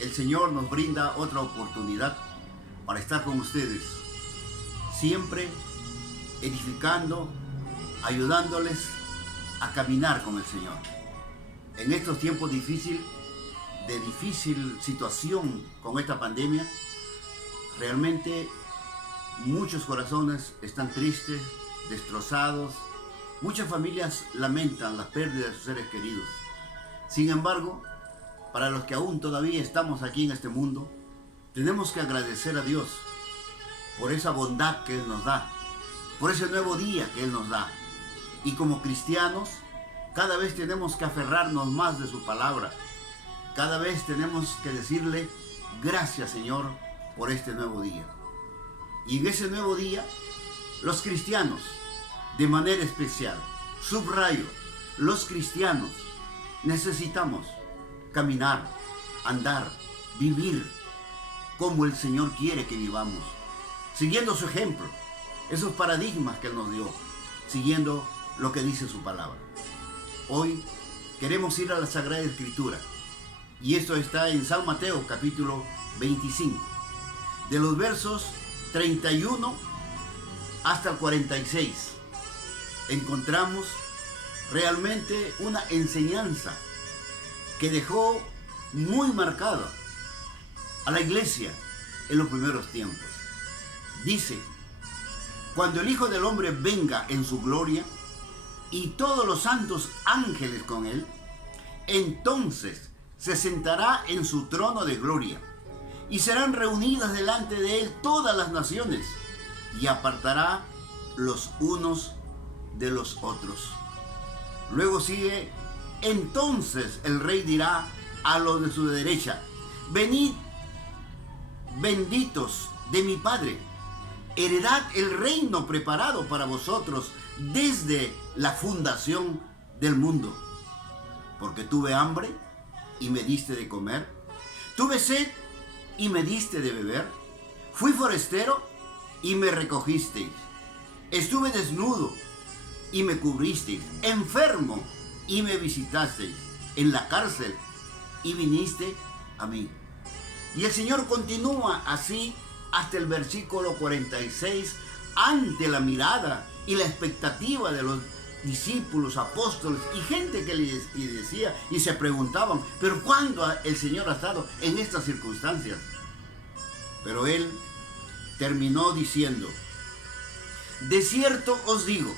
el Señor nos brinda otra oportunidad para estar con ustedes, siempre edificando, ayudándoles a caminar con el Señor. En estos tiempos difícil situación con esta pandemia, realmente muchos corazones están tristes, destrozados. Muchas familias lamentan la pérdida de sus seres queridos. Sin embargo, para los que aún todavía estamos aquí en este mundo, tenemos que agradecer a Dios por esa bondad que Él nos da, por ese nuevo día que Él nos da. Y como cristianos, cada vez tenemos que aferrarnos más de su palabra. Cada vez tenemos que decirle, gracias Señor por este nuevo día. Y en ese nuevo día, los cristianos, de manera especial, subrayo, los cristianos necesitamos caminar, andar, vivir como el Señor quiere que vivamos, siguiendo su ejemplo, esos paradigmas que Él nos dio, siguiendo lo que dice su palabra. Hoy queremos ir a la Sagrada Escritura, y esto está en San Mateo capítulo 25, de los versos 31 hasta el 46. Encontramos realmente una enseñanza que dejó muy marcada a la iglesia en los primeros tiempos. Dice, cuando el Hijo del Hombre venga en su gloria y todos los santos ángeles con él, entonces se sentará en su trono de gloria y serán reunidas delante de él todas las naciones y apartará los unos de los otros. Luego sigue, entonces el rey dirá a los de su derecha, venid, benditos de mi Padre, heredad el reino preparado para vosotros desde la fundación del mundo. Porque tuve hambre y me diste de comer, tuve sed y me diste de beber, fui forastero y me recogisteis, estuve desnudo y me cubristeis, enfermo y me visitasteis, en la cárcel y viniste a mí. Y el Señor continúa así hasta el versículo 46, ante la mirada y la expectativa de los discípulos, apóstoles y gente que le decía y se preguntaban, pero ¿cuándo el Señor ha estado en estas circunstancias? Pero Él terminó diciendo, de cierto os digo,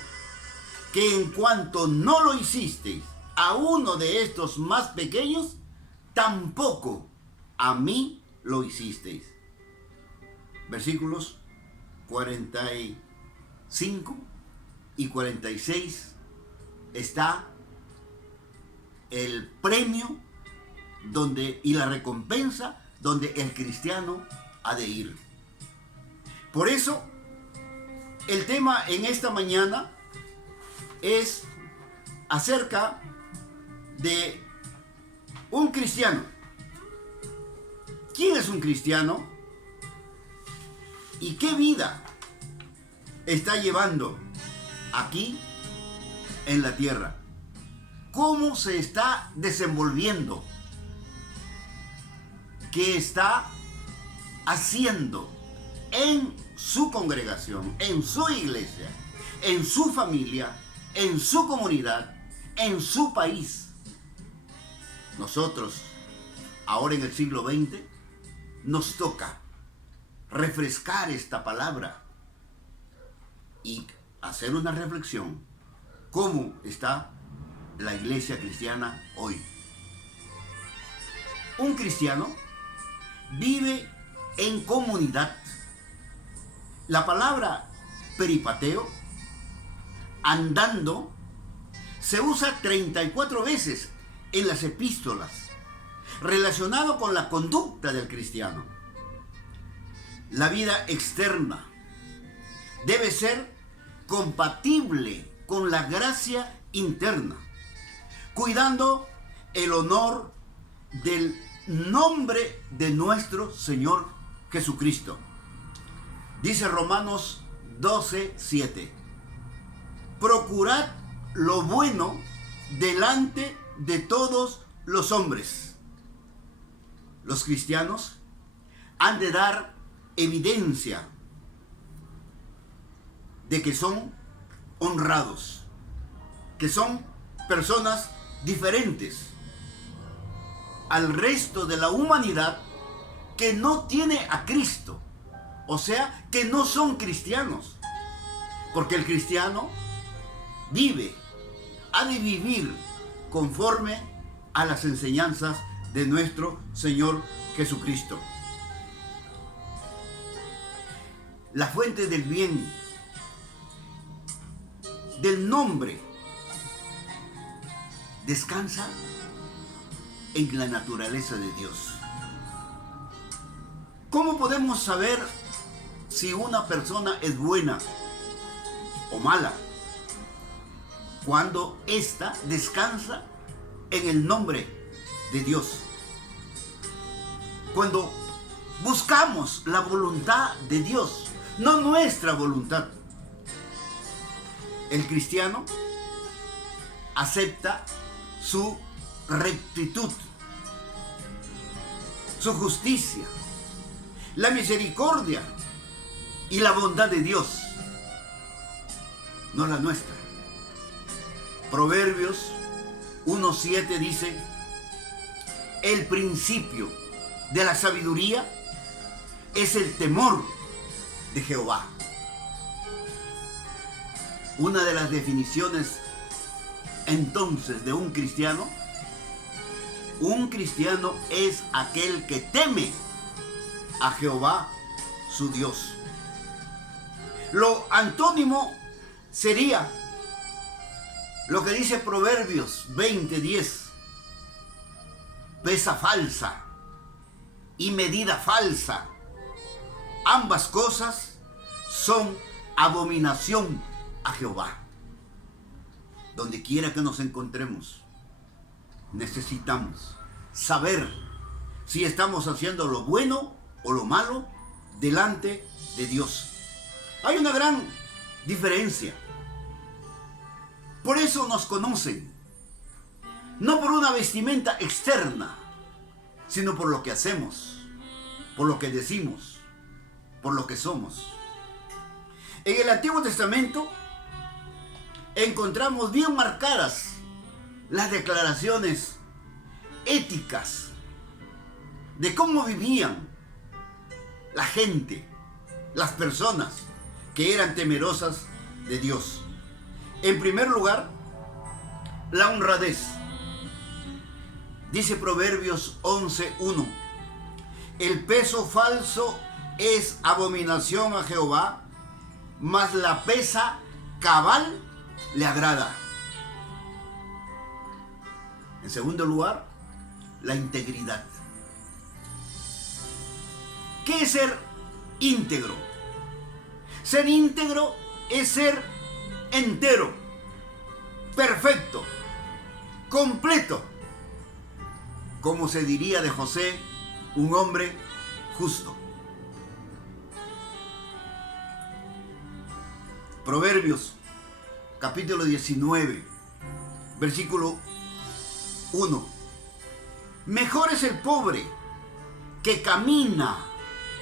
que en cuanto no lo hicisteis a uno de estos más pequeños, tampoco a mí lo hicisteis. Versículos 45 y 46 está el premio y la recompensa donde el cristiano ha de ir. Por eso, el tema en esta mañana es acerca de un cristiano. ¿Quién es un cristiano? ¿Y qué vida está llevando aquí en la tierra? ¿Cómo se está desenvolviendo? ¿Qué está haciendo en su congregación, en su iglesia, en su familia, en su comunidad, en su país? Nosotros, ahora en el siglo XX, nos toca refrescar esta palabra y hacer una reflexión. ¿Cómo está la iglesia cristiana hoy? Un cristiano vive en comunidad. La palabra peripateo, andando, se usa 34 veces en las epístolas, relacionado con la conducta del cristiano. La vida externa debe ser compatible con la gracia interna, cuidando el honor del nombre de nuestro Señor Jesucristo. Dice Romanos 12:7. Procurad lo bueno delante de todos los hombres. los cristianos han de dar evidencia de que son honrados, que son personas diferentes al resto de la humanidad que no tiene a Cristo, o sea, que no son cristianos, porque el cristiano ha de vivir conforme a las enseñanzas de nuestro Señor Jesucristo. La fuente del bien, del nombre, descansa en la naturaleza de Dios. ¿Cómo podemos saber si una persona es buena o mala? Cuando ésta descansa en el nombre de Dios. Cuando buscamos la voluntad de Dios, no nuestra voluntad. El cristiano acepta su rectitud, su justicia, la misericordia y la bondad de Dios, no la nuestra. Proverbios 1:7 dice: el principio de la sabiduría es el temor de Jehová. Una de las definiciones entonces de un cristiano es aquel que teme a Jehová su Dios. Lo antónimo sería lo que dice Proverbios 20:10: pesa falsa y medida falsa, ambas cosas son abominación a Jehová. Donde quiera que nos encontremos, necesitamos saber si estamos haciendo lo bueno o lo malo delante de Dios. Hay una gran diferencia. Por eso nos conocen, no por una vestimenta externa, sino por lo que hacemos, por lo que decimos, por lo que somos. En el Antiguo Testamento encontramos bien marcadas las declaraciones éticas de cómo vivían la gente, las personas que eran temerosas de Dios. En primer lugar, la honradez. Dice Proverbios 11:1: el peso falso es abominación a Jehová, mas la pesa cabal le agrada. En segundo lugar, la integridad. ¿Qué es ser íntegro? Ser íntegro es ser entero, perfecto, completo. Como se diría de José, un hombre justo. Proverbios, capítulo 19, versículo 1. Mejor es el pobre que camina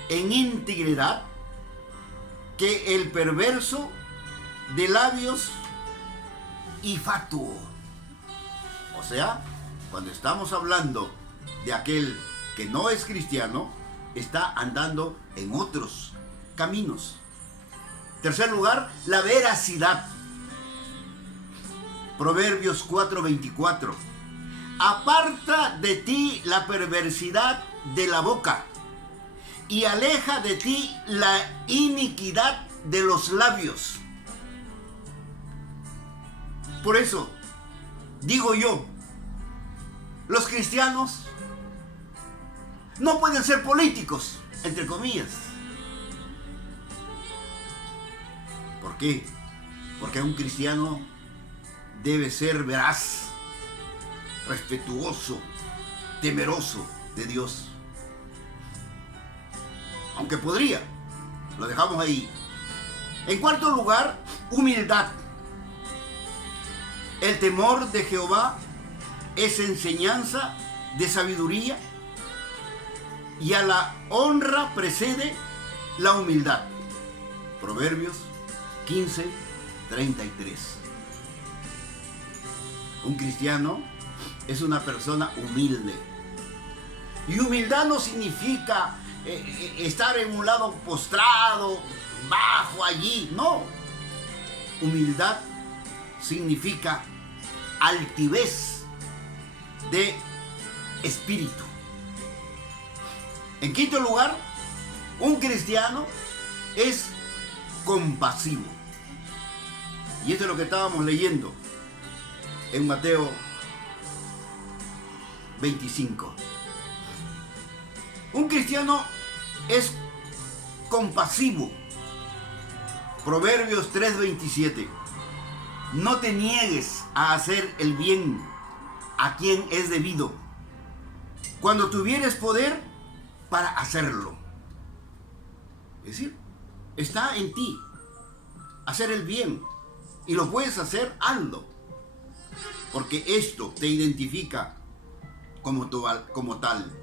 en integridad que el perverso de labios y fatuo. O sea, cuando estamos hablando de aquel que no es cristiano, está andando en otros caminos. Tercer lugar, la veracidad. Proverbios 4:24. Aparta de ti la perversidad de la boca y aleja de ti la iniquidad de los labios. Por eso, digo yo, los cristianos no pueden ser políticos, entre comillas. ¿Por qué? Porque un cristiano debe ser veraz, respetuoso, temeroso de Dios. Aunque podría, lo dejamos ahí. En cuarto lugar, humildad. El temor de Jehová es enseñanza de sabiduría y a la honra precede la humildad. Proverbios 15:33. Un cristiano es una persona humilde. Y humildad no significa estar en un lado postrado, bajo allí. No. Humildad significa altivez de espíritu. En quinto lugar, un cristiano es compasivo. Y esto es lo que estábamos leyendo en Mateo 25. Un cristiano es compasivo. Proverbios 3:27. No te niegues a hacer el bien a quien es debido, cuando tuvieres poder para hacerlo. Es decir, está en ti hacer el bien y lo puedes hacer, hazlo, porque esto te identifica como tal.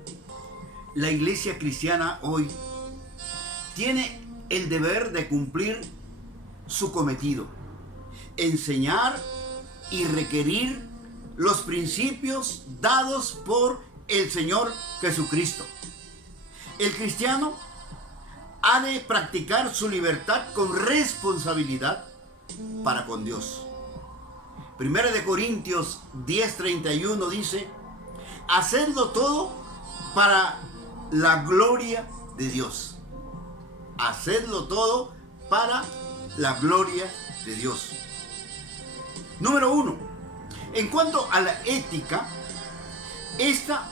La iglesia cristiana hoy tiene el deber de cumplir su cometido: enseñar y requerir los principios dados por el Señor Jesucristo. El cristiano ha de practicar su libertad con responsabilidad para con Dios. Primera de Corintios 10:31 dice: hacedlo todo para la gloria de Dios. Hacedlo todo para la gloria de Dios. Número 1. En cuanto a la ética, esta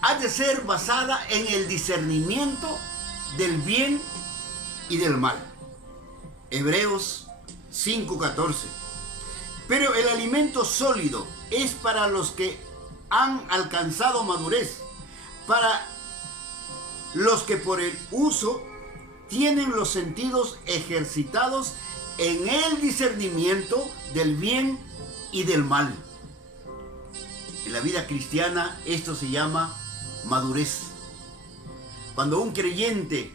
ha de ser basada en el discernimiento del bien y del mal. Hebreos 5:14. Pero el alimento sólido es para los que han alcanzado madurez, para los que por el uso tienen los sentidos ejercitados en el discernimiento del bien y del mal. En la vida cristiana esto se llama madurez. Cuando un creyente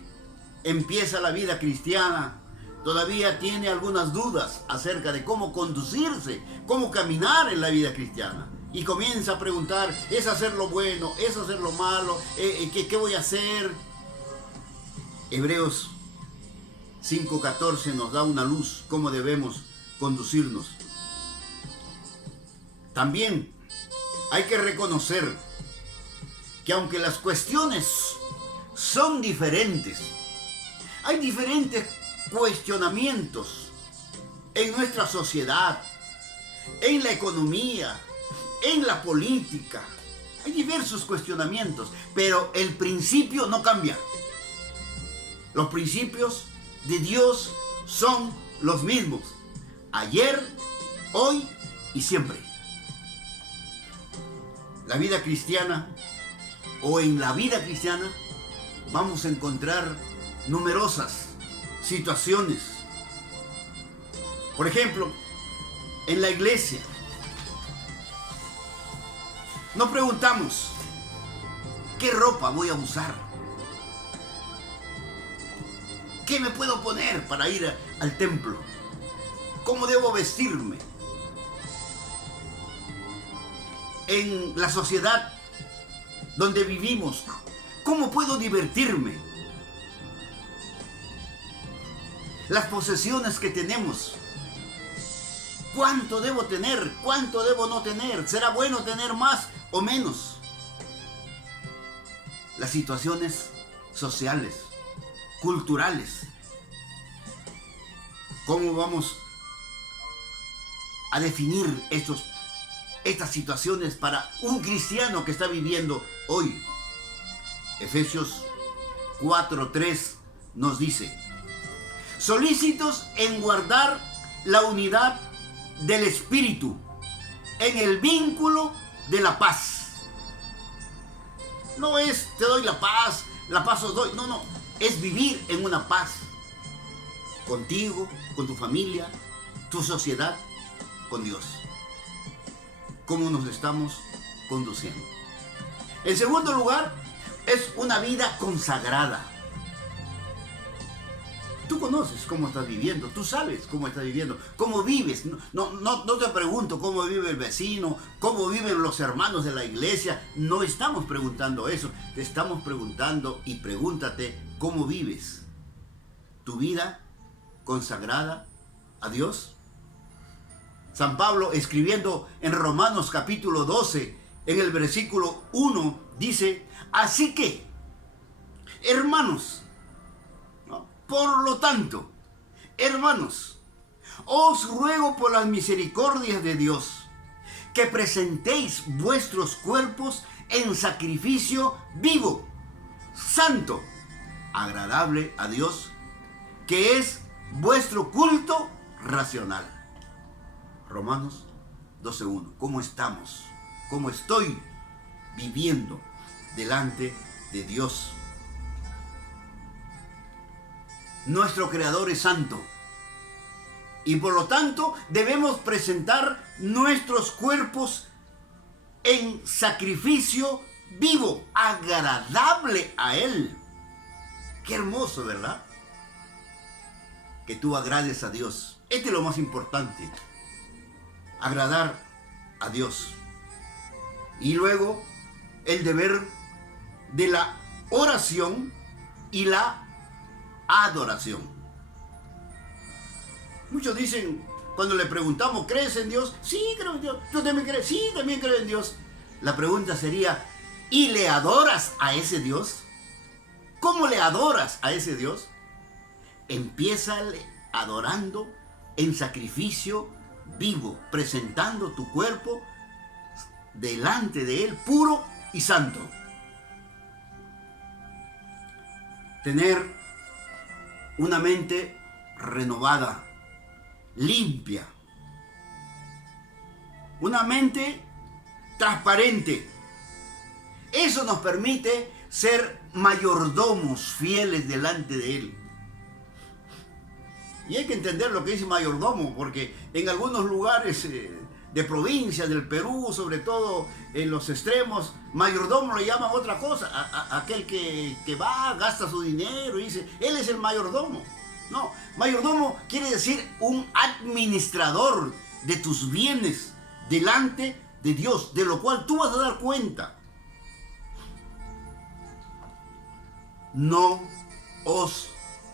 empieza la vida cristiana, todavía tiene algunas dudas acerca de cómo conducirse, cómo caminar en la vida cristiana. Y comienza a preguntar: ¿es hacer lo bueno? ¿Es hacer lo malo? ¿Qué voy a hacer? Hebreos 5:14 nos da una luz cómo debemos conducirnos. También hay que reconocer que aunque las cuestiones son diferentes, hay diferentes cuestionamientos en nuestra sociedad, en la economía, en la política. Hay diversos cuestionamientos, pero el principio no cambia. Los principios de Dios son los mismos, ayer, hoy y siempre. La vida cristiana, o en la vida cristiana, vamos a encontrar numerosas situaciones. Por ejemplo, en la iglesia nos preguntamos: ¿qué ropa voy a usar? ¿Qué me puedo poner para ir al templo? ¿Cómo debo vestirme? En la sociedad donde vivimos, ¿cómo puedo divertirme? Las posesiones que tenemos, ¿cuánto debo tener? ¿Cuánto debo no tener? ¿Será bueno tener más o menos? Las situaciones sociales, culturales. ¿Cómo vamos a definir estas situaciones para un cristiano que está viviendo hoy? Efesios 4:3 nos dice: solícitos en guardar la unidad del Espíritu en el vínculo de la paz. No es te doy la paz os doy. No. Es vivir en una paz. Contigo, con tu familia, tu sociedad, con Dios. ¿Cómo nos estamos conduciendo? En segundo lugar, es una vida consagrada. Tú conoces cómo estás viviendo, tú sabes cómo estás viviendo, cómo vives. No te pregunto cómo vive el vecino, cómo viven los hermanos de la iglesia. No estamos preguntando eso, te estamos preguntando y pregúntate cómo vives tu vida consagrada a Dios. San Pablo, escribiendo en Romanos capítulo 12, en el versículo 1, dice: así que, hermanos, por lo tanto, hermanos, os ruego por las misericordias de Dios, que presentéis vuestros cuerpos en sacrificio vivo, santo, agradable a Dios, que es vuestro culto racional. Romanos 12:1. ¿Cómo estamos? ¿Cómo estoy viviendo delante de Dios? Nuestro Creador es santo y por lo tanto debemos presentar nuestros cuerpos en sacrificio vivo, agradable a Él. Qué hermoso, ¿verdad? Que tú agrades a Dios. Este es lo más importante, agradar a Dios. Y luego el deber de la oración y la adoración. Muchos dicen, cuando le preguntamos, ¿crees en Dios? Sí, creo en Dios. ¿Tú también crees? Sí, también creo en Dios. La pregunta sería, ¿y le adoras a ese Dios? ¿Cómo le adoras a ese Dios? Empieza adorando en sacrificio vivo, presentando tu cuerpo delante de Él puro y santo. Tener una mente renovada, limpia, una mente transparente. Eso nos permite ser mayordomos fieles delante de Él. Y hay que entender lo que dice mayordomo, porque en algunos lugares de provincia del Perú, sobre todo en los extremos, mayordomo le llaman otra cosa, aquel que va, gasta su dinero y dice, él es el mayordomo. No, mayordomo quiere decir un administrador de tus bienes delante de Dios, de lo cual tú vas a dar cuenta. No os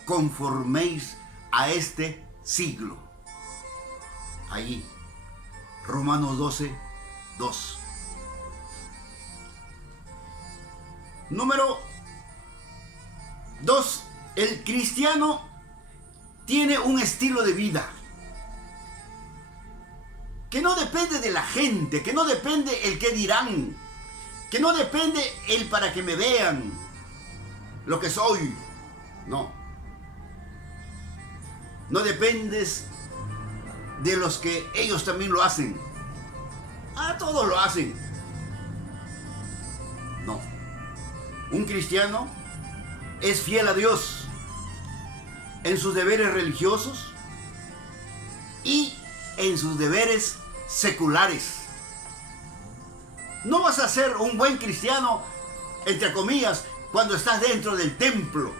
conforméis a este siglo. Ahí, Romanos 12:2. Número 2. El cristiano tiene un estilo de vida que no depende de la gente, que no depende el qué dirán, que no depende el para que me vean lo que soy. No dependes de los que ellos también lo hacen. Todos lo hacen. No. Un cristiano es fiel a Dios en sus deberes religiosos y en sus deberes seculares. No vas a ser un buen cristiano, entre comillas, cuando estás dentro del templo.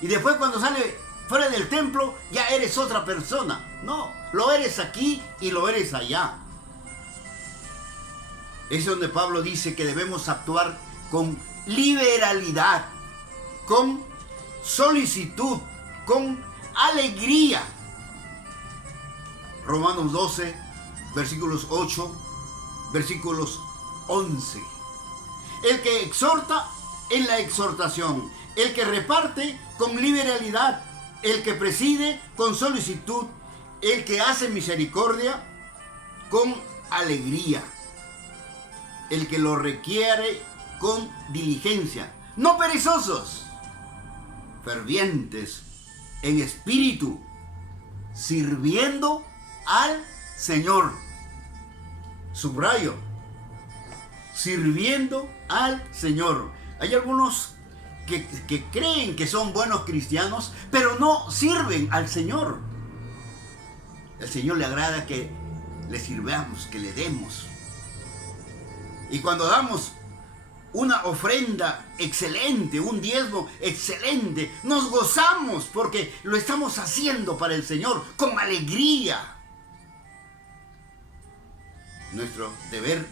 Y después cuando sale fuera del templo, ya eres otra persona. No, lo eres aquí y lo eres allá. Es donde Pablo dice que debemos actuar con liberalidad, con solicitud, con alegría. Romanos 12, versículos 8, versículos 11. El que exhorta en la exhortación, el que reparte con liberalidad, el que preside con solicitud, el que hace misericordia con alegría, el que lo requiere con diligencia, no perezosos, fervientes en espíritu, sirviendo al Señor. Subrayo, sirviendo al Señor. Hay algunos que creen que son buenos cristianos, pero no sirven al Señor. El Señor le agrada que le sirvamos, que le demos. Y cuando damos, una ofrenda excelente, un diezmo excelente. Nos gozamos porque lo estamos haciendo para el Señor con alegría. Nuestro deber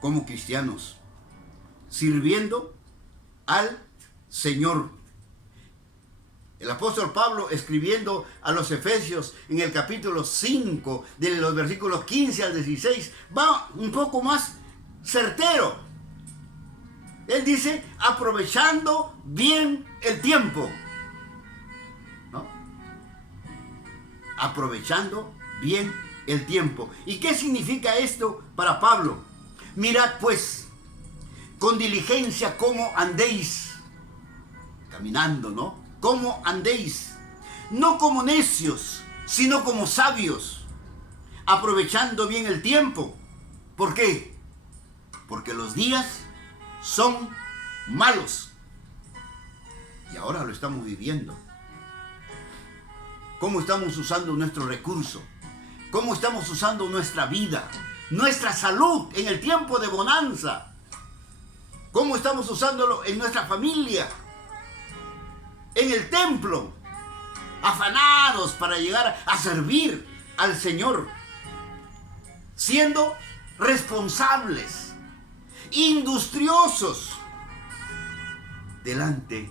como cristianos, sirviendo al Señor. El apóstol Pablo, escribiendo a los Efesios en el capítulo 5, de los versículos 15 al 16, va un poco más certero. Él dice, aprovechando bien el tiempo, ¿no? Aprovechando bien el tiempo. ¿Y qué significa esto para Pablo? Mirad pues, con diligencia cómo andéis, caminando, ¿no? Cómo andéis, no como necios, sino como sabios, aprovechando bien el tiempo. ¿Por qué? Porque los días son malos. Y ahora lo estamos viviendo. ¿Cómo estamos usando nuestro recurso? ¿Cómo estamos usando nuestra vida, nuestra salud en el tiempo de bonanza? ¿Cómo estamos usándolo en nuestra familia, en el templo, afanados para llegar a servir al Señor, siendo responsables, industriosos delante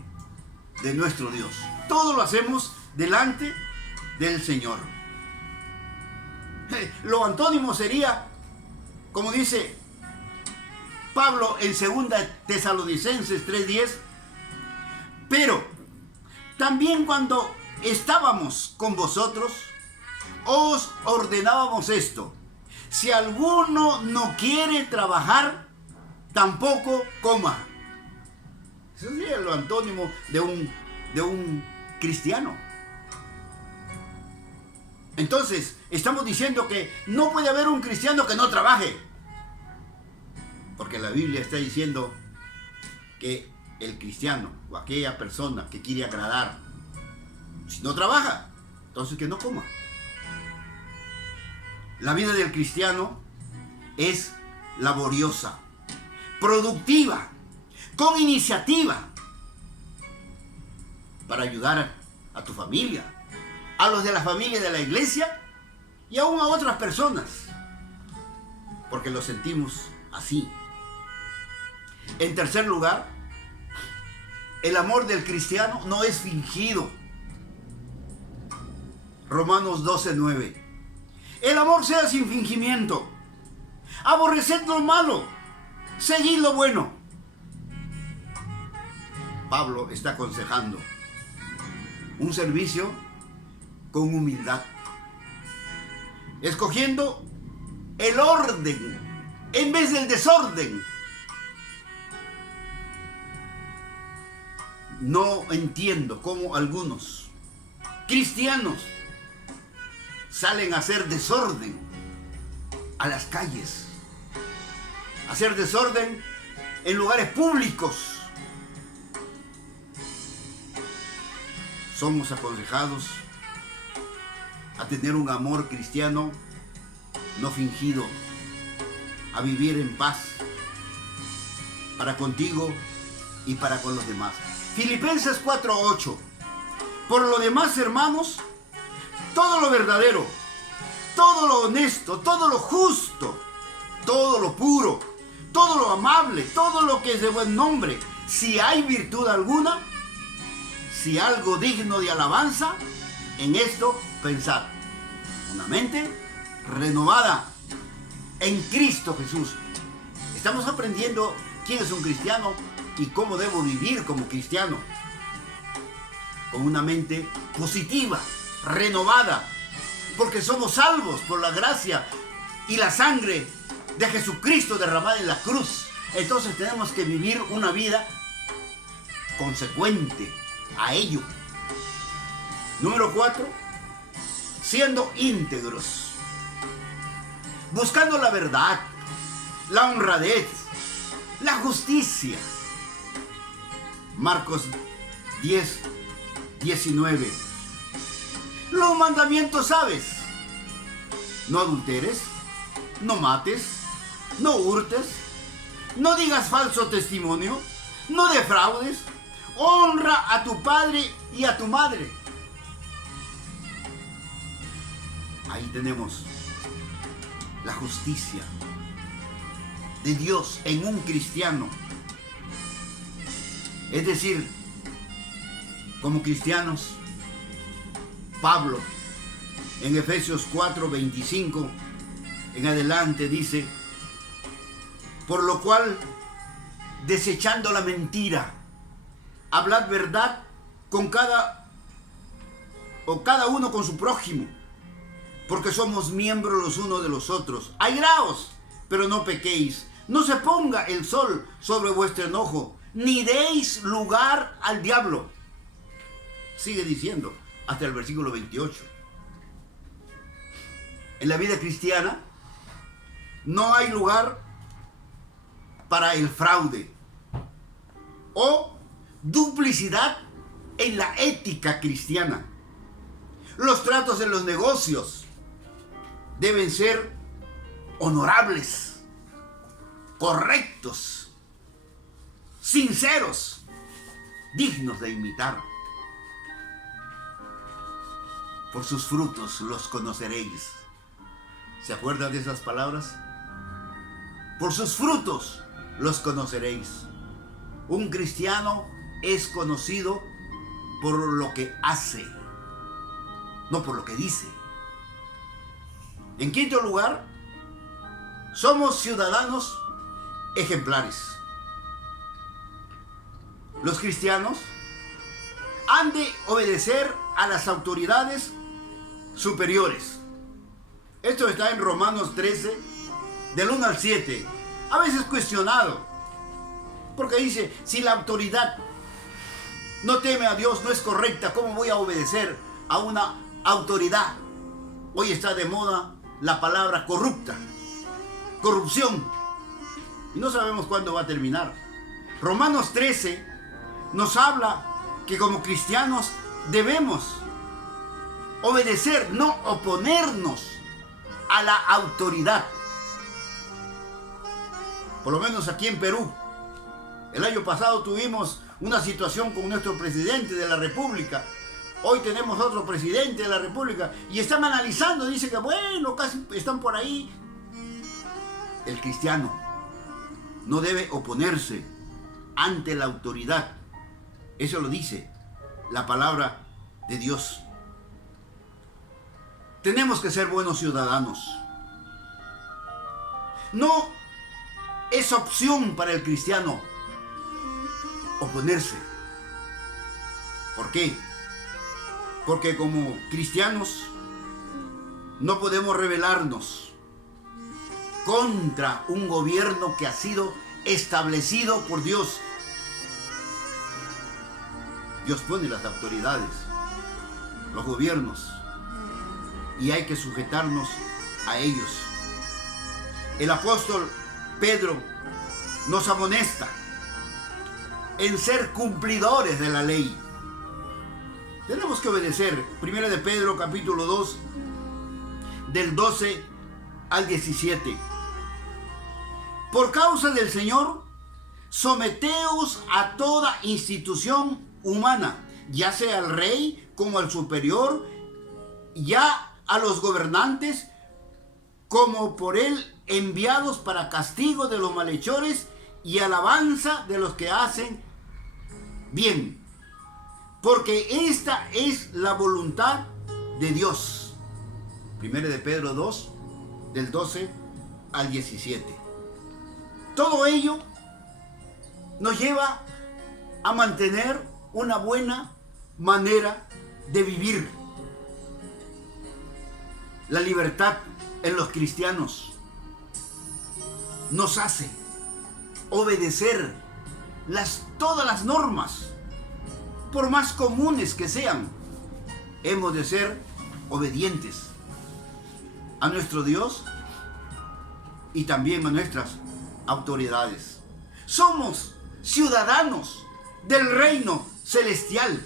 de nuestro Dios? Todo lo hacemos delante del Señor. Lo antónimo sería, como dice Pablo en 2 Tesalonicenses 3:10, pero también cuando estábamos con vosotros, os ordenábamos esto: si alguno no quiere trabajar, tampoco coma. Eso sería lo antónimo de un cristiano. Entonces, estamos diciendo que no puede haber un cristiano que no trabaje. Porque la Biblia está diciendo que el cristiano o aquella persona que quiere agradar, si no trabaja, entonces que no coma. La vida del cristiano es laboriosa, productiva, con iniciativa, para ayudar a tu familia, a los de la familia de la iglesia y aún a otras personas, porque lo sentimos así. En tercer lugar, el amor del cristiano no es fingido. Romanos 12:9. El amor sea sin fingimiento. Aborreced lo malo, seguid lo bueno. Pablo está aconsejando un servicio con humildad, escogiendo el orden en vez del desorden. No entiendo cómo algunos cristianos salen a hacer desorden a las calles, a hacer desorden en lugares públicos. Somos aconsejados a tener un amor cristiano no fingido, a vivir en paz para contigo y para con los demás. Filipenses 4:8. Por lo demás, hermanos, todo lo verdadero, todo lo honesto, todo lo justo, todo lo puro, todo lo amable, todo lo que es de buen nombre, si hay virtud alguna, si algo digno de alabanza, en esto pensad. Una mente renovada en Cristo Jesús. Estamos aprendiendo quién es un cristiano y cómo debo vivir como cristiano. Con una mente positiva, renovada, porque somos salvos por la gracia y la sangre de Jesucristo derramada en la cruz. Entonces tenemos que vivir una vida consecuente a ello. Número 4, siendo íntegros, buscando la verdad, la honradez, la justicia. Marcos 10:19. Los mandamientos sabes: no adulteres, no mates, no hurtes, no digas falso testimonio, no defraudes, honra a tu padre y a tu madre. Ahí tenemos la justicia de Dios en un cristiano. Es decir, como cristianos, Pablo en Efesios 4:25 en adelante dice: por lo cual, desechando la mentira, hablad verdad con cada uno con su prójimo, porque somos miembros los unos de los otros. Airaos, pero no pequéis. No se ponga el sol sobre vuestro enojo, ni deis lugar al diablo. Sigue diciendo hasta el versículo 28. En la vida cristiana no hay lugar para el fraude o duplicidad en la ética cristiana. Los tratos en los negocios deben ser honorables, correctos, sinceros, dignos de imitar. Por sus frutos los conoceréis. ¿Se acuerdan de esas palabras? Por sus frutos los conoceréis. Un cristiano es conocido por lo que hace, no por lo que dice. En quinto lugar, somos ciudadanos ejemplares. Los cristianos han de obedecer a las autoridades superiores. Esto está en Romanos 13, del 1 al 7. A veces cuestionado, porque dice, si la autoridad no teme a Dios, no es correcta, ¿cómo voy a obedecer a una autoridad? Hoy está de moda la palabra corrupta, corrupción, y no sabemos cuándo va a terminar. Romanos 13 nos habla que como cristianos debemos obedecer, no oponernos a la autoridad. Por lo menos aquí en Perú, el año pasado tuvimos una situación con nuestro presidente de la República. Hoy tenemos otro presidente de la República y están analizando, dice que bueno, casi están por ahí. El cristiano no debe oponerse ante la autoridad. Eso lo dice la palabra de Dios. Tenemos que ser buenos ciudadanos. No es opción para el cristiano oponerse. ¿Por qué? Porque como cristianos no podemos rebelarnos contra un gobierno que ha sido establecido por Dios. Dios pone las autoridades, los gobiernos, y hay que sujetarnos a ellos. El apóstol Pedro nos amonesta en ser cumplidores de la ley. Tenemos que obedecer. Primera de Pedro, capítulo 2, del 12 al 17. Por causa del Señor, someteos a toda institución humana, ya sea al rey como al superior, ya a los gobernantes como por él enviados para castigo de los malhechores y alabanza de los que hacen bien, porque esta es la voluntad de Dios. Primera de Pedro 2, del 12 al 17. Todo ello nos lleva a mantener una buena manera de vivir. La libertad en los cristianos nos hace obedecer todas las normas, por más comunes que sean. Hemos de ser obedientes a nuestro Dios y también a nuestras autoridades. Somos ciudadanos del reino celestial.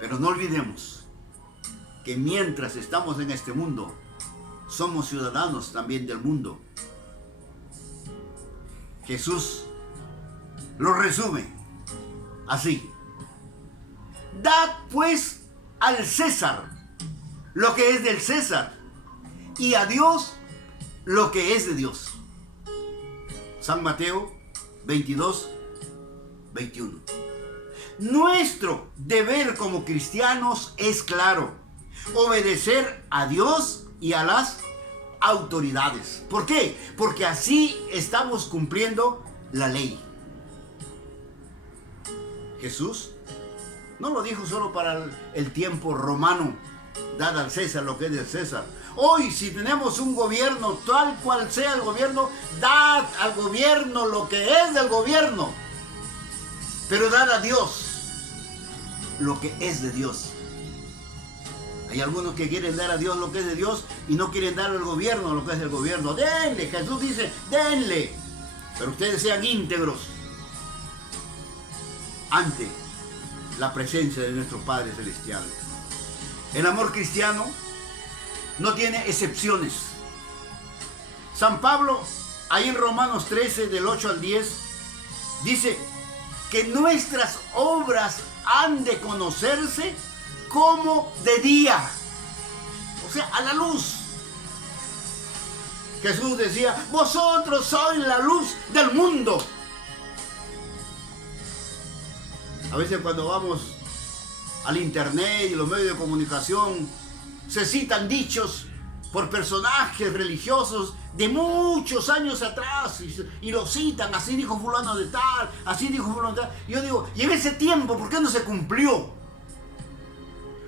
Pero no olvidemos que mientras estamos en este mundo, somos ciudadanos también del mundo. Jesús lo resume así: dad pues al César lo que es del César, y a Dios lo que es de Dios. San Mateo 22, 21. Nuestro deber como cristianos es claro: obedecer a Dios y a las autoridades. ¿Por qué? Porque así estamos cumpliendo la ley. Jesús no lo dijo solo para el tiempo romano: dad al César lo que es del César. Hoy, si tenemos un gobierno, tal cual sea el gobierno, dad al gobierno lo que es del gobierno. Pero dad a Dios lo que es de Dios. Hay algunos que quieren dar a Dios lo que es de Dios y no quieren dar al gobierno lo que es del gobierno. Denle, Jesús dice, denle. Pero ustedes sean íntegros ante la presencia de nuestro Padre Celestial. El amor cristiano no tiene excepciones. San Pablo, ahí en Romanos 13, del 8 al 10, dice que nuestras obras han de conocerse como de día, o sea, a la luz. Jesús decía: vosotros sois la luz del mundo. A veces cuando vamos al internet y los medios de comunicación, se citan dichos por personajes religiosos de muchos años atrás y lo citan: así dijo fulano de tal, así dijo fulano de tal. Yo digo, y en ese tiempo, ¿por qué no se cumplió?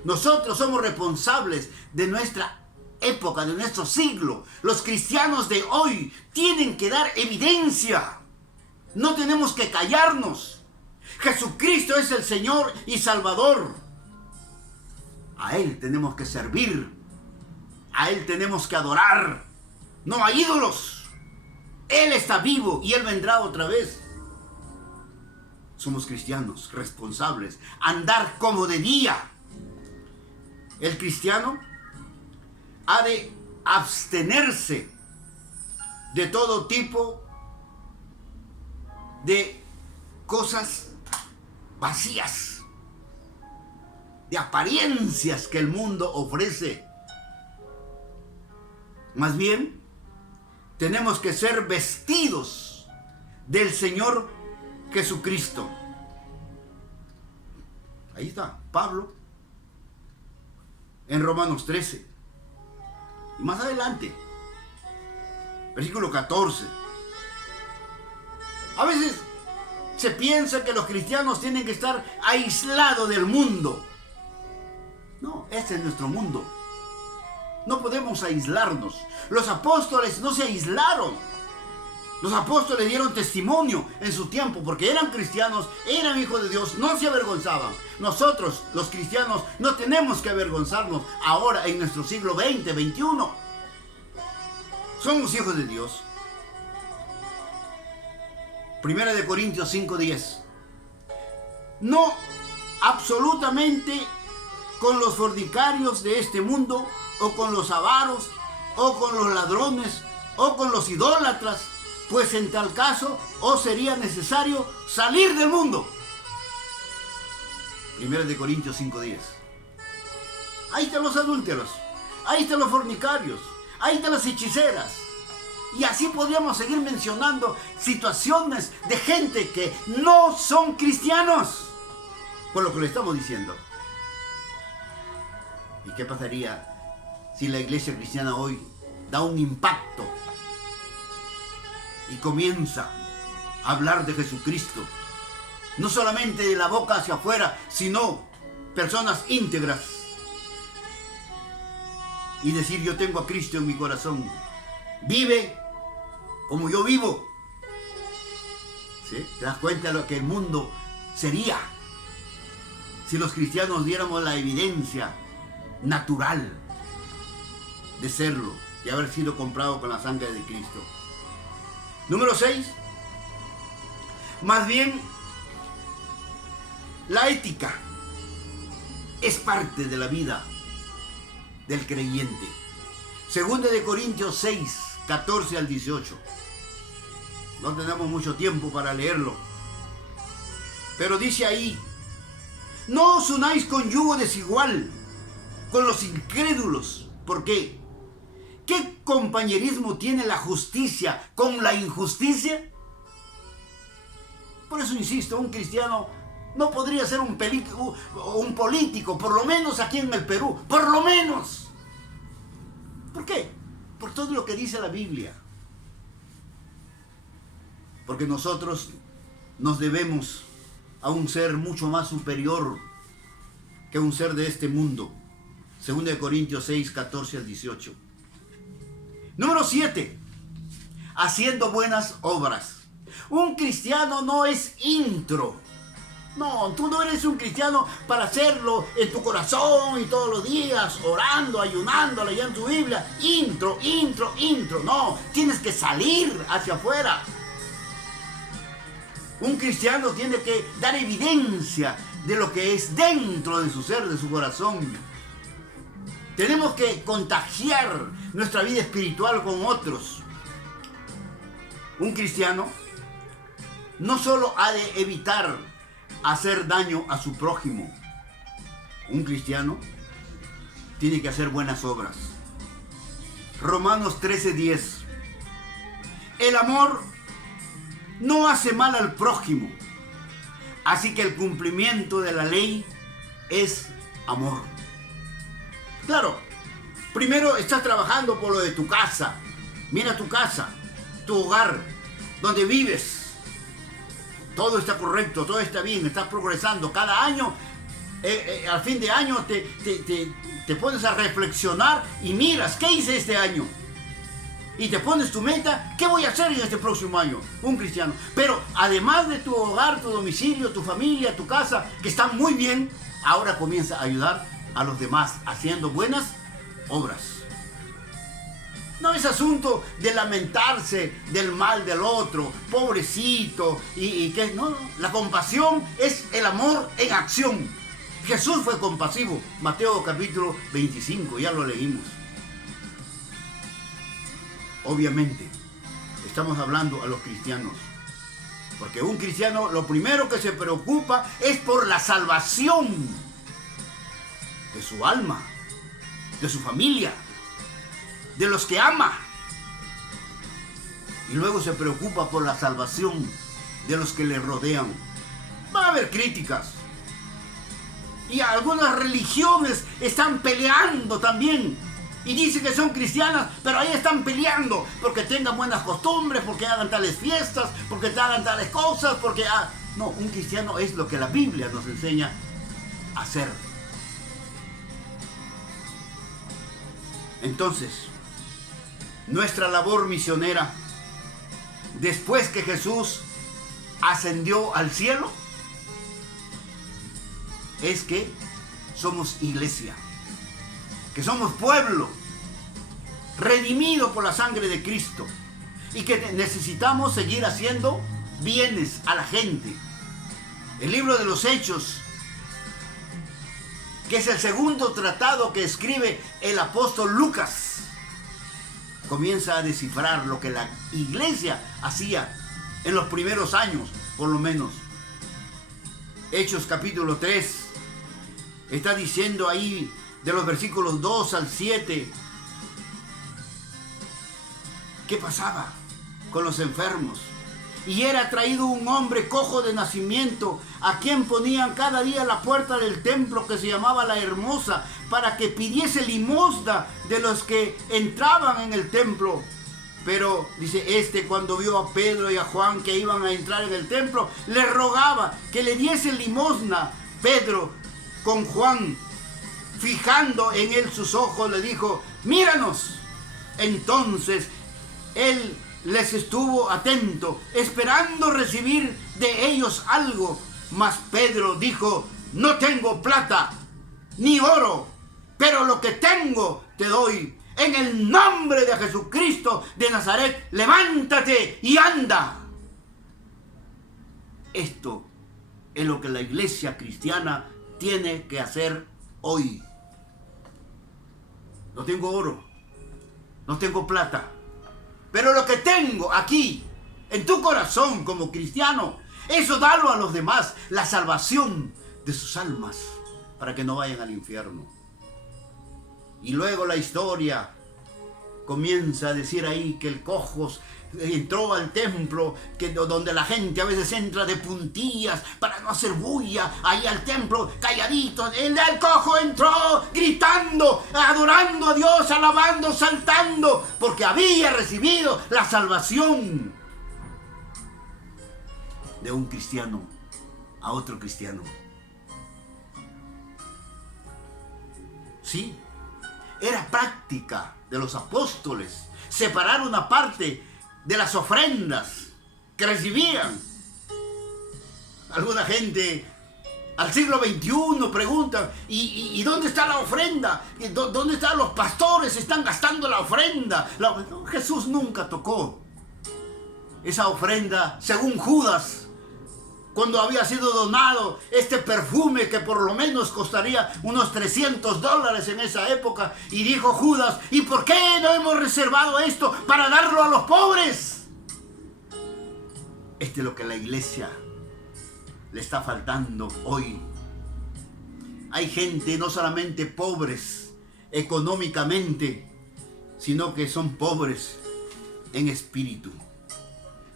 Nosotros somos responsables de nuestra época, de nuestro siglo. Los cristianos de hoy tienen que dar evidencia. No tenemos que callarnos. Jesucristo es el Señor y Salvador. A Él tenemos que servir. A Él tenemos que adorar. No a ídolos. Él está vivo y Él vendrá otra vez. Somos cristianos responsables. Andar como de día. El cristiano ha de abstenerse de todo tipo de cosas vacías, de apariencias que el mundo ofrece. Más bien, tenemos que ser vestidos del Señor Jesucristo. Ahí está Pablo en Romanos 13. Y más adelante, versículo 14. A veces se piensa que los cristianos tienen que estar aislados del mundo. No, este es nuestro mundo. No podemos aislarnos. Los apóstoles no se aislaron. Los apóstoles dieron testimonio en su tiempo porque eran cristianos, eran hijos de Dios, no se avergonzaban. Nosotros, los cristianos, no tenemos que avergonzarnos ahora en nuestro siglo XX, XXI. Somos hijos de Dios. Primera de Corintios 5:10. No absolutamente con los fornicarios de este mundo, o con los avaros, o con los ladrones, o con los idólatras, pues en tal caso os sería necesario salir del mundo. Primera de Corintios 5:10. Ahí están los adúlteros, ahí están los fornicarios, ahí están las hechiceras. Y así podríamos seguir mencionando situaciones de gente que no son cristianos, por lo que le estamos diciendo. ¿Y qué pasaría si la iglesia cristiana hoy da un impacto y comienza a hablar de Jesucristo? No solamente de la boca hacia afuera, sino personas íntegras. Y decir: yo tengo a Cristo en mi corazón. Vive como yo vivo. ¿Sí? ¿Te das cuenta de lo que el mundo sería si los cristianos diéramos la evidencia natural de serlo, de haber sido comprado con la sangre de Cristo? Número 6. Más bien, la ética es parte de la vida del creyente. Segunda de Corintios 6, 14 al 18. No tenemos mucho tiempo para leerlo. Pero dice ahí, no os unáis con yugo desigual con los incrédulos. ¿Por qué? ¿Qué compañerismo tiene la justicia con la injusticia? Por eso insisto, un cristiano no podría ser un político, por lo menos aquí en el Perú, por lo menos. ¿Por qué? Por todo lo que dice la Biblia. Porque nosotros nos debemos a un ser mucho más superior que un ser de este mundo. 2 Corintios 6, 14 al 18. Número 7. Haciendo buenas obras. Un cristiano no es intro. No, tú no eres un cristiano para hacerlo en tu corazón y todos los días, orando, ayunando, leyendo tu Biblia. Intro. No, tienes que salir hacia afuera. Un cristiano tiene que dar evidencia de lo que es dentro de su ser, de su corazón. Tenemos que contagiar nuestra vida espiritual con otros. Un cristiano no solo ha de evitar hacer daño a su prójimo. Un cristiano tiene que hacer buenas obras. Romanos 13:10. El amor no hace mal al prójimo. Así que el cumplimiento de la ley es amor. Claro, primero estás trabajando por lo de tu casa. Mira tu casa, tu hogar, donde vives. Todo está correcto, todo está bien, estás progresando. Cada año, al fin de año, te pones a reflexionar y miras, ¿qué hice este año? Y te pones tu meta, ¿qué voy a hacer en este próximo año? Un cristiano. Pero además de tu hogar, tu domicilio, tu familia, tu casa, que están muy bien, ahora comienza a ayudar a los demás haciendo buenas obras. No es asunto de lamentarse del mal del otro, pobrecito, y que no. La compasión es el amor en acción. Jesús fue compasivo. Mateo capítulo 25, ya lo leímos. Obviamente, estamos hablando a los cristianos. Porque un cristiano lo primero que se preocupa es por la salvación de su alma, de su familia, de los que ama. Y luego se preocupa por la salvación de los que le rodean. Va a haber críticas. Y algunas religiones están peleando también. Y dicen que son cristianas, pero ahí están peleando porque tengan buenas costumbres, porque hagan tales fiestas, porque hagan tales cosas, porque... No, un cristiano es lo que la Biblia nos enseña a hacer. Entonces, nuestra labor misionera, después que Jesús ascendió al cielo, es que somos iglesia, que somos pueblo redimido por la sangre de Cristo y que necesitamos seguir haciendo bienes a la gente. El libro de los Hechos, que es el segundo tratado que escribe el apóstol Lucas, comienza a descifrar lo que la iglesia hacía en los primeros años, por lo menos. Hechos capítulo 3 está diciendo ahí de los versículos 2 al 7 qué pasaba con los enfermos. Y era traído un hombre cojo de nacimiento, a quien ponían cada día a la puerta del templo, que se llamaba La Hermosa, para que pidiese limosna de los que entraban en el templo. Pero, dice, cuando vio a Pedro y a Juan que iban a entrar en el templo, le rogaba que le diese limosna. Pedro, con Juan, fijando en él sus ojos, le dijo: míranos. Entonces, él les estuvo atento, esperando recibir de ellos algo. Mas Pedro dijo: no tengo plata ni oro, pero lo que tengo te doy. En el nombre de Jesucristo de Nazaret, levántate y anda. Esto es lo que la iglesia cristiana tiene que hacer hoy. No tengo oro, no tengo plata, pero lo que tengo aquí en tu corazón como cristiano. Eso dalo a los demás, la salvación de sus almas, para que no vayan al infierno. Y luego la historia comienza a decir ahí que el cojo entró al templo, donde la gente a veces entra de puntillas para no hacer bulla, ahí al templo, calladito. El cojo entró gritando, adorando a Dios, alabando, saltando, porque había recibido la salvación de un cristiano a otro cristiano. Sí, era práctica de los apóstoles separar una parte de las ofrendas que recibían. Alguna gente al siglo XXI pregunta, ¿y dónde está la ofrenda? ¿Dónde están los pastores? Están gastando la ofrenda. Jesús nunca tocó esa ofrenda, según Judas, cuando había sido donado este perfume que por lo menos costaría unos $300 en esa época. Y dijo Judas, ¿y por qué no hemos reservado esto para darlo a los pobres? Esto es lo que a la iglesia le está faltando hoy. Hay gente no solamente pobres económicamente, sino que son pobres en espíritu.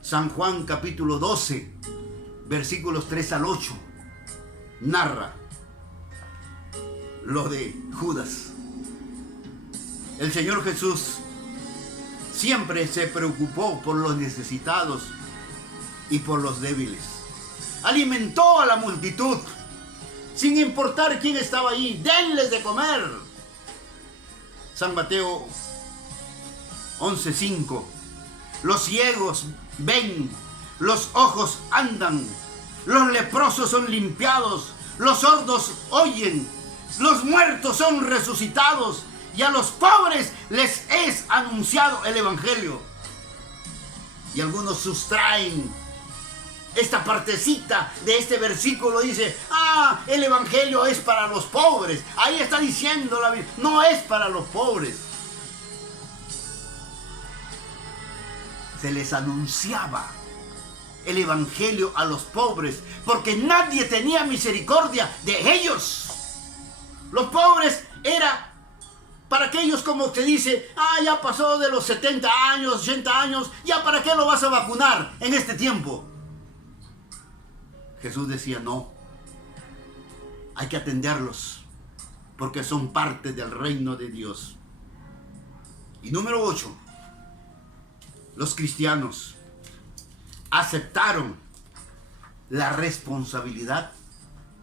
San Juan capítulo 12, versículos 3 al 8, narra lo de Judas. El Señor Jesús siempre se preocupó por los necesitados y por los débiles. Alimentó a la multitud, sin importar quién estaba allí. Denles de comer. San Mateo 11:5. Los ciegos ven, los ojos andan, los leprosos son limpiados, los sordos oyen, los muertos son resucitados, y a los pobres les es anunciado el evangelio. Y algunos sustraen esta partecita de este versículo, dice, el evangelio es para los pobres. Ahí está diciendo la Biblia, no es para los pobres. Se les anunciaba el evangelio a los pobres, porque nadie tenía misericordia de ellos. Los pobres era para aquellos, como se dice, ya pasó de los 70 años, 80 años, ya para qué lo vas a vacunar en este tiempo. Jesús decía, no, hay que atenderlos, porque son parte del reino de Dios. Y número 8, los cristianos aceptaron la responsabilidad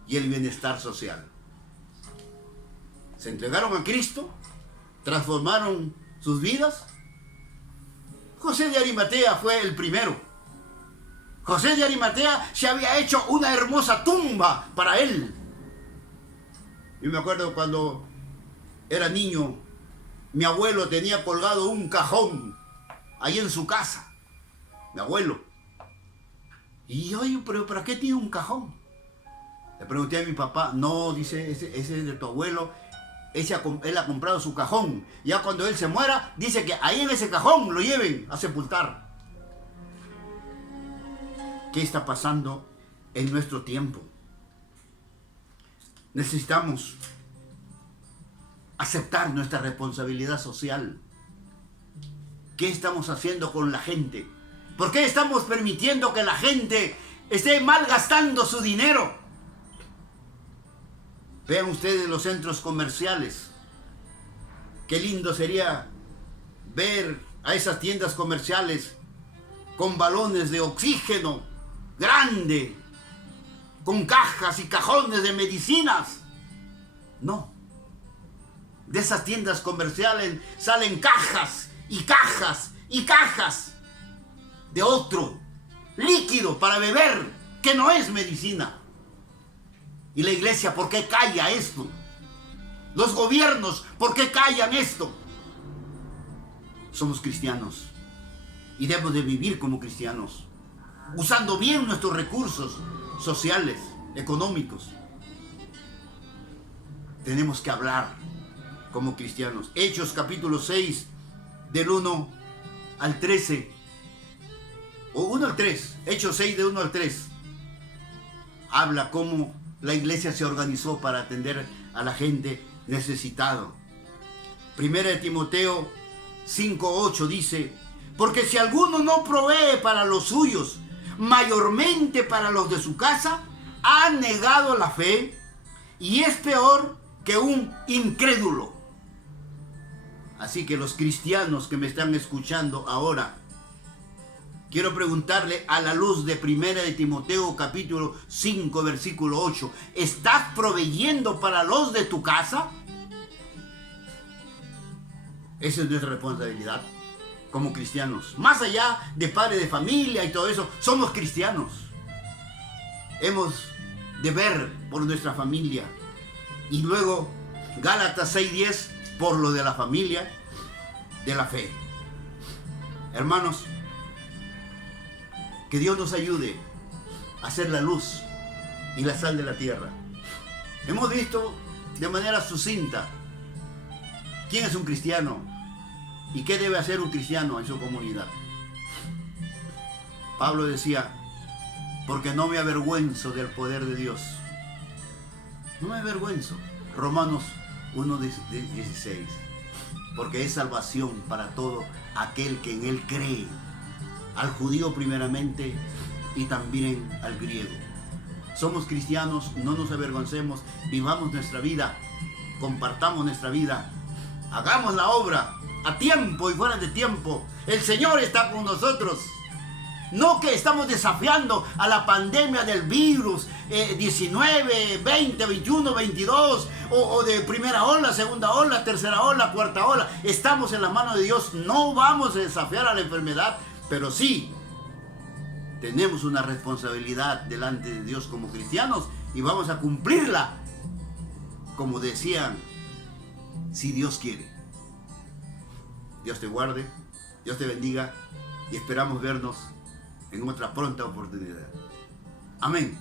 y el bienestar social. Se entregaron a Cristo, transformaron sus vidas. José de Arimatea fue el primero. José de Arimatea se había hecho una hermosa tumba para él. Yo me acuerdo cuando era niño, mi abuelo tenía colgado un cajón ahí en su casa. Mi abuelo. Y yo, pero ¿para qué tiene un cajón? Le pregunté a mi papá. No, dice, ese es de tu abuelo. Él ha comprado su cajón. Ya cuando él se muera, dice que ahí en ese cajón lo lleven a sepultar. ¿Qué está pasando en nuestro tiempo? Necesitamos aceptar nuestra responsabilidad social. ¿Qué estamos haciendo con la gente? ¿Por qué estamos permitiendo que la gente esté malgastando su dinero? Vean ustedes los centros comerciales. Qué lindo sería ver a esas tiendas comerciales con balones de oxígeno grande, con cajas y cajones de medicinas. No. De esas tiendas comerciales salen cajas y cajas y cajas de otro líquido para beber que no es medicina. Y la iglesia, ¿por qué calla esto? Los gobiernos, ¿por qué callan esto? Somos cristianos y debemos de vivir como cristianos, usando bien nuestros recursos sociales, económicos. Tenemos que hablar como cristianos. Hechos capítulo 6, del 1 al 13. o 1 al 3, Hechos 6 de 1 al 3, habla cómo la iglesia se organizó para atender a la gente necesitada. Primera de Timoteo 5:8 dice, porque si alguno no provee para los suyos, mayormente para los de su casa, ha negado la fe y es peor que un incrédulo. Así que los cristianos que me están escuchando ahora, quiero preguntarle a la luz de Primera de Timoteo capítulo 5 versículo 8, ¿estás proveyendo para los de tu casa? Esa es nuestra responsabilidad como cristianos. Más allá de padre de familia y todo eso, somos cristianos. Hemos de ver por nuestra familia. Y luego Gálatas 6:10, por lo de la familia, de la fe. Hermanos, que Dios nos ayude a ser la luz y la sal de la tierra. Hemos visto de manera sucinta quién es un cristiano y qué debe hacer un cristiano en su comunidad. Pablo decía, porque no me avergüenzo del poder de Dios. No me avergüenzo. Romanos 1:16. Porque es salvación para todo aquel que en él cree. Al judío primeramente y también al griego. Somos cristianos, no nos avergoncemos, vivamos nuestra vida, compartamos nuestra vida, hagamos la obra a tiempo y fuera de tiempo. El Señor está con nosotros. No que estamos desafiando a la pandemia del virus 19, 20, 21, 22 o de primera ola, segunda ola, tercera ola, cuarta ola. Estamos en la mano de Dios. No vamos a desafiar a la enfermedad, pero sí tenemos una responsabilidad delante de Dios como cristianos y vamos a cumplirla, como decían, si Dios quiere. Dios te guarde, Dios te bendiga y esperamos vernos en otra pronta oportunidad. Amén.